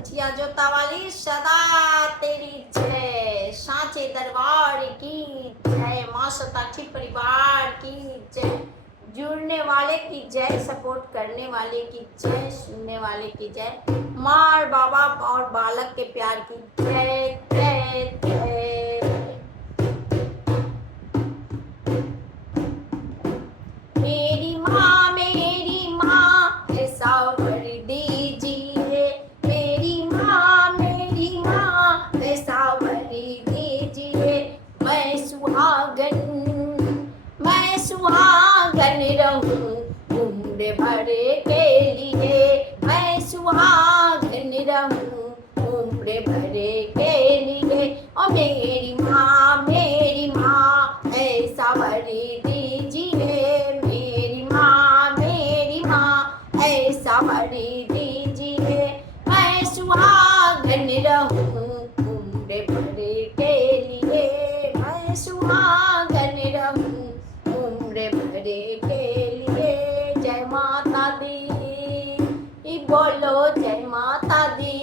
सचिया जोता वाली सदा तेरी जय। सांचे दरबार की जय। माँ सताक्षी परिवार की जय। जुड़ने वाले की जय, सपोर्ट करने वाले की जय, सुनने वाले की जय। माँ और बाबा और बालक के प्यार की जय जय जय। मेरी माँ ऐसा वर दीजिए। मेरी माँ ऐसा वर दीजिए। मैं सुहागन रहूं उम्र भर के लिए। मैं सुहागन रहूं उम्र भर के लिए। और मेरी माँ ऐसा वर दीजिए। मेरी माँ ऐसा वर दीजिए। मैं सुहागन रहूं उम्र भर के लिए। मैं सुहागन रहूं उम्र भर के लिए। जय माता दी बोलो, जय माता दी।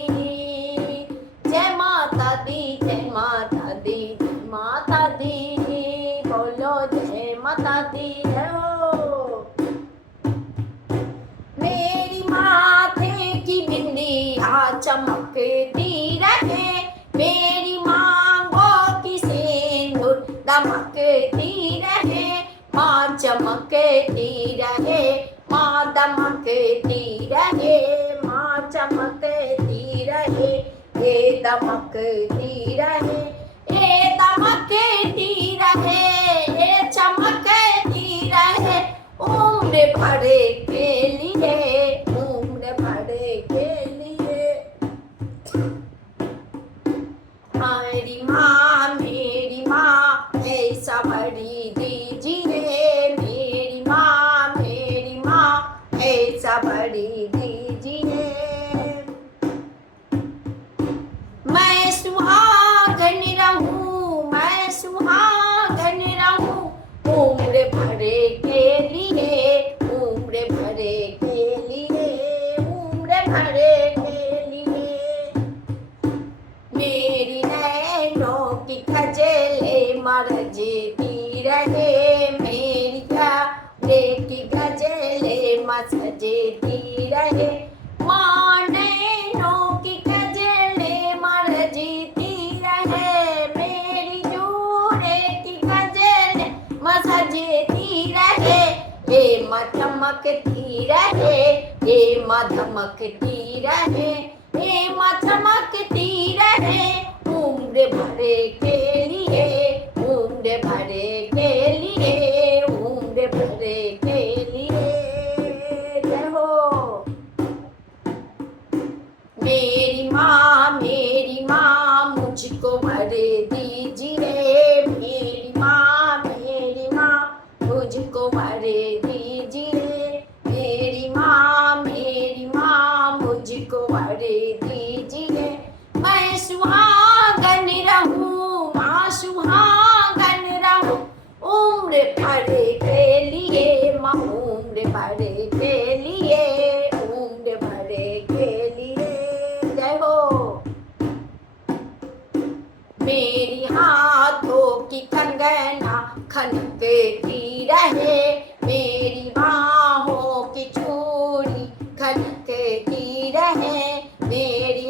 जय माता दी, जय माता दी, जय माता दी बोलो, जय माता दी हो। मेरी माथे की बिंदिया चमकती रहे। मेरी मांगों की सिंदूर दमकती रहे। माँ चमकती रहे, माँ दमकती रहे। माँ चमकती रहे, ये दमकती रहे। ये दमकती रहे, ये चमकती रहे। उम्र भर के लिए, उम्र भर के लिए। मेरी माँ ऐसा भरी दीजिए। मेरी माँ ऐसा भरी दीजिए। मैं सुहागन रहूं, मैं सुहागन रहूं उम्र भर के लिए। उम्र भर के लिए, उम्र भर के लिए। मेरी नैनों की गजलें मरजती रहे। मेरी प्यारे की गजलें मसजती रहे। माँ नैनों की गजलें मरजती रहे। मेरी जूड़े की गजलें मसजती रहे। ये चमकती रहे, ये धमकती रहे। ये चमकती रहे उम्र भर के लिए। उम्र भर के लिए, उम्र भर के लिए। जय हो। मेरी माँ मुझको भर दीजिए। मेरी माँ मुझको भर दीजिए। मेरी माँ मुझको भर दीजिए। मैं सुहागन रहूं, माँ सुहागन रहूं उम्र भर के लिए। माँ उम्र भर के लिए, उम्र भर के लिए। जय हो। मेरी हाथों की कंगना खनकती रहे। मेरी बाहों की चूड़ी खनकती रहे। मेरी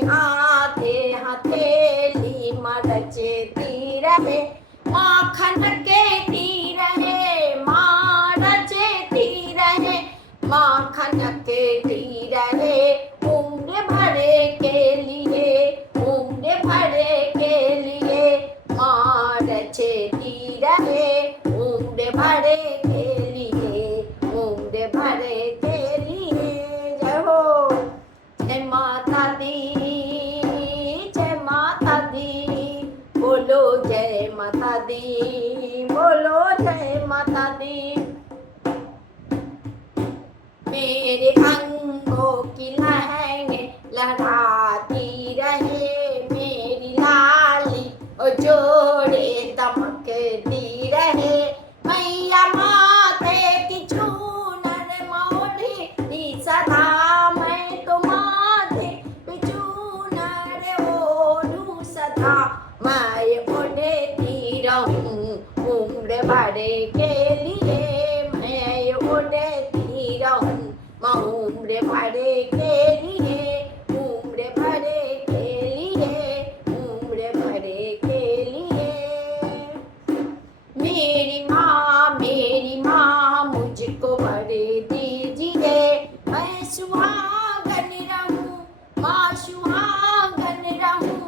हथेली मरचती रहे। माँ खनकती रहे, माँ रचती रहे। माँ खनकती रहे उम्र भर के लिए। उम्र भर के लिए माँ रचती रहे। उम्र भर के लिए, उम्र भर के लिए। जय हो। जय माता दी, जय माता दी बोलो, जय माता दी बोलो, जय माता दी। मेरे अंगों की लहंगे लहराती रहे। मेरी लाली और जोड़े दमकती रहे। मैया माथे की चूनर मोढ़ी सदा। मैं तो माथे पे चूनर भरे के लिए मैं उड़ती रहूं, मैं उम्र भरे के लिए, उम्र भरे के लिए, उम्र भरे के लिए। मेरी माँ मुझको वर दीजिए, मैं सुहागन रहूं, माँ सुहागन रहूं,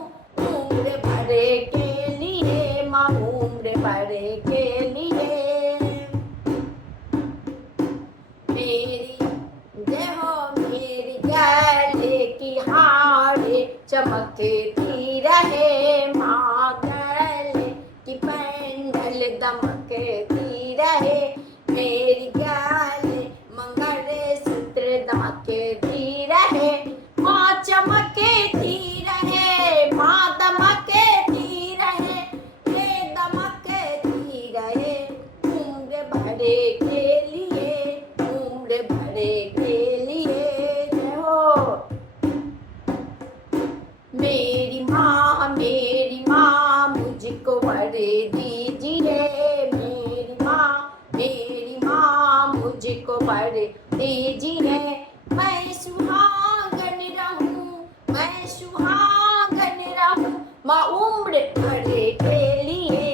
उम्र भरे के लिए, माँ उम्र भरे के लिए। मेरी जय हो मेरी गले की हार चमकती रहे, माँ गले की पेंडल दमकती रहे, मेरी गले मंगलसूत्र दमकती रहे, माँ चमकती रहे, माँ दमकती रहे, ये दमकती रहे, उम्र भरे के लिए, उम्र भरे के लिए। जय हो मेरी माँ मुझको वर दीजिए, मेरी माँ मुझको वर दीजिए, मैं सुहागन रहूं, मैं सुहागन रहूं, माँ उम्र भरे के लिए,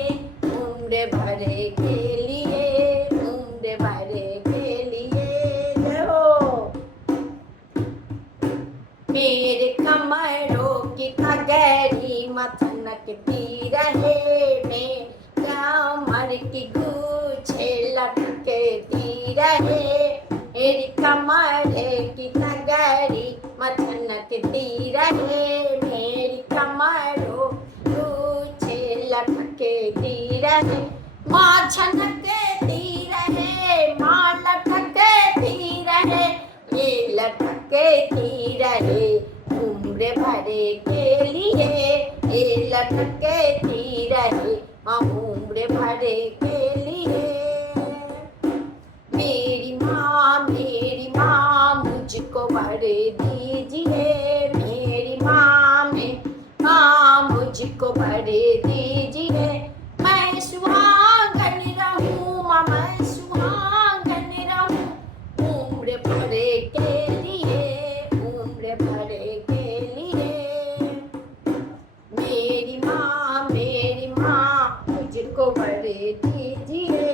उम्र भरे के लिए, उम्र भरे के लिए। जय हो मेरे कमरों की तगड़ी मथनकती रहे, मेरे कमर की गुच्छे लटकती रहे, मेरी कमर की तगड़ी मथनकती रहे, मेरी कमरों गुच्छे लटकती रहे, माँ छनकती रहे, माँ लटकती रहे, ये लटकती रहे, उम्र भरे के लिए, ये लटकती रहे, माँ उम्र भरे के लिए। मेरी माँ मुझको वर दीजिए, मेरी माँ मुझको वर दीजिए, मैं सुहागन रहूं, मैं सुहागन रहूं, उम्र भरे के लिए, उम्र भरे के लिए। मेरी माँ मुझको वर दीजिए,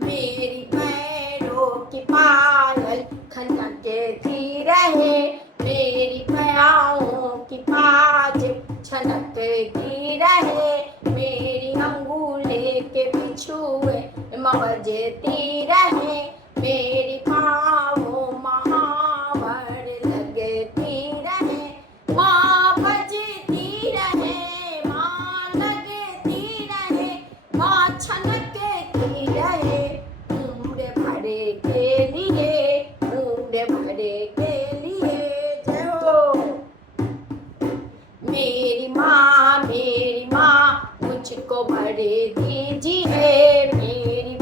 मेरी पैरों की पायल खनकती रहे, मेरी पाँवों की पाज छनकती रहे, मेरी अंगूठे के बिछुए मवजती रहे, मेरी पाँवों महावर लगती रहे, माँ बजती रहे, माँ लगती रहे, माँ छनकती रहे, उम्र भरे के लिए, उम्र भरे के लिए। जय हो मेरी माँ मुझको वर दीजिए, मेरी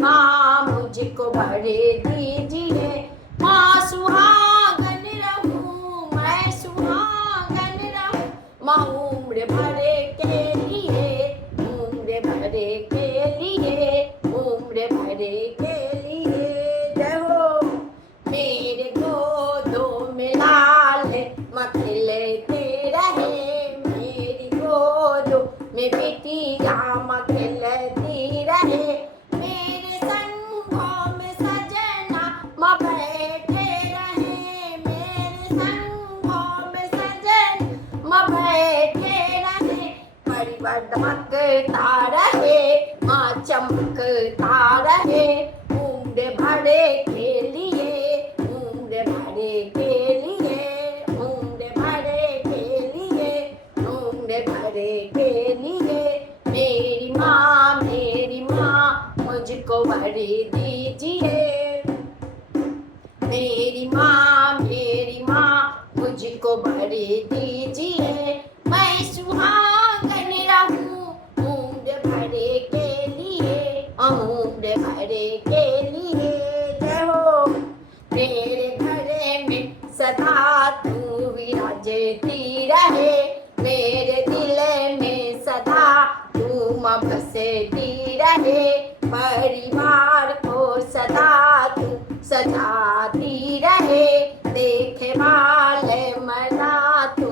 माँ मुझको वर दीजिए, माँ सुहागन रहूं, मैं सुहागन रहूं, माँ उम्र भरे के लिए, उम्र भरे के लिए, उम्र भरे के लिए। जय हो मेरे गोदों में लाल मखलते रहे, मेरी गोदों में बिटिया मखलती रहे, मेरे संगों में सजना माँ बैठे रहे, मेरे संगों में सजना माँ बैठे रहे, परिवार दमकता रहे, माँ चमकता रहे, उम्र भरे के लिए, उम्र भरे के लिए, उम्र भरे के लिए, उम्र भरे के लिए। मेरी माँ मुझको वर दीजिए, मेरी माँ मुझको वर दीजिए, मैं सुहागन रहूं, उम्र भरे के लिए, उम्र भरे के लिए। जय हो मेरे घरे में सदा तू विराजती रहे, मेरे दिल हंसती रहे, परिवार को सदा तू सजाती रहे, देखे वाले मना तू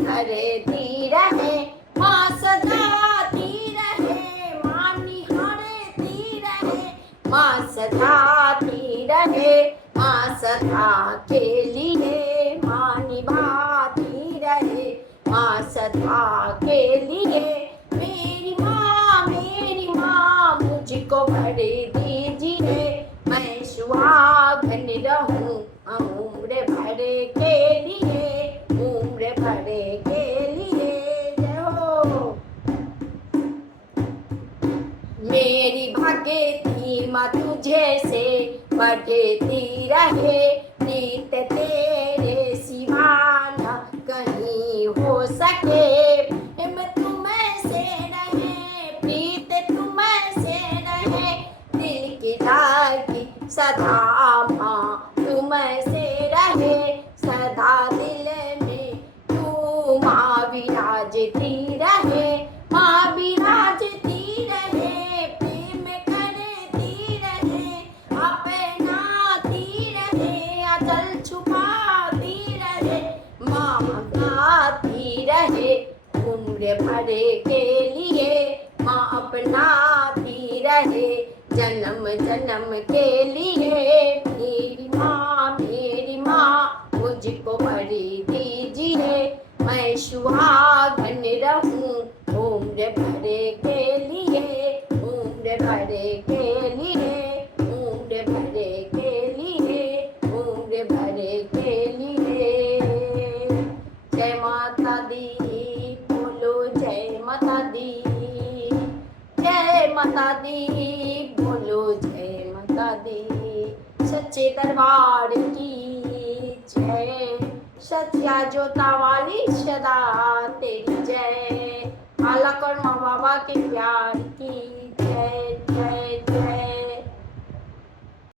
करती रहे, माँ सजाती रहे, माँ निहारती रहे, माँ सजाती रहे, माँ सदा के लिए माँ निभाती रहे, माँ सदा के लिए मेरी माँ मुझको भर दीजिए, मैं सुहागन रहूं उम्र भर के लिए, उम्र भर के लिए। जय हो। मेरी भाग्यवती माँ तुझे से बढ़ती रहे, प्रीत तेरे सिवा न कहीं हो सके, तुम्हें से रहे, प्रीत तुम्हें से रहे, दिल की धड़की सदा माँ तुम्हें से रहे, सदा दिल में तू माँ विराजती रहे, माँ विराजती रहे, प्रेम करती रहे, अपनाती रहे, अचल छुपाती रहे, माँ गाती रहे, उम्र भर के लिए माँ अपनाती रहे, जन्म जन्म के लिए मेरी माँ मुझको भर दीजिए, मैं सुहागन रहूं उम्र भर के लिए, उम्र भर के लिए, उम्र भर के लिए, उम्र भर के लिए। जय माता दी बोलो, जय माता दी, जय माता दी बोलो, जय माता दी। सच्चे दरबार की जय, सत्या जोता वाली सदा तेरी जय। अलग और माँ बाबा के प्यार